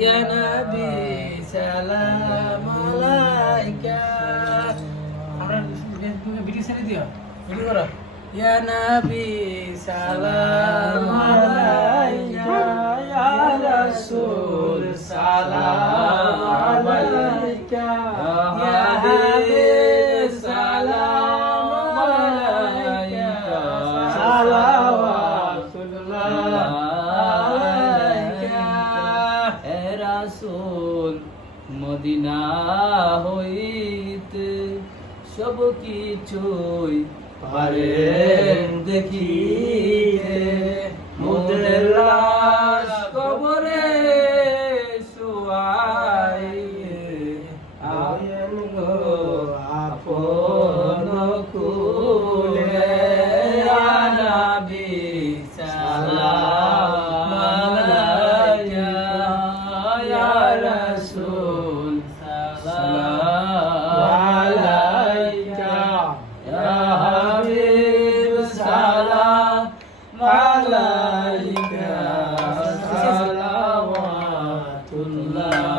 ইয়া নবী সালাম আলাইকা। আমরা ভিডিও ছেড়ে দিও, ভিডিও করো। ইয়া নবী সালাম আলাইকা, ইয়া রাসূল সালাম আলাইকা, ইয়া হাবিব সালাম আলাইকা, সালাওয়াতুল্লাহ আলাইকা। হে রাসূল মদিনা হইতে সব কিছুই পারেন দেখিতে, মোদের লাশ কবরে শুয়াইয়ে আয়েন গো আপন কুলে। ইয়া নবী সালাম আলাইকা, ইয়া রাসূল সালাম আলাইকা, ইয়া হাবিব সালাম আলাইকা, সালাওয়াতুল্লাহ।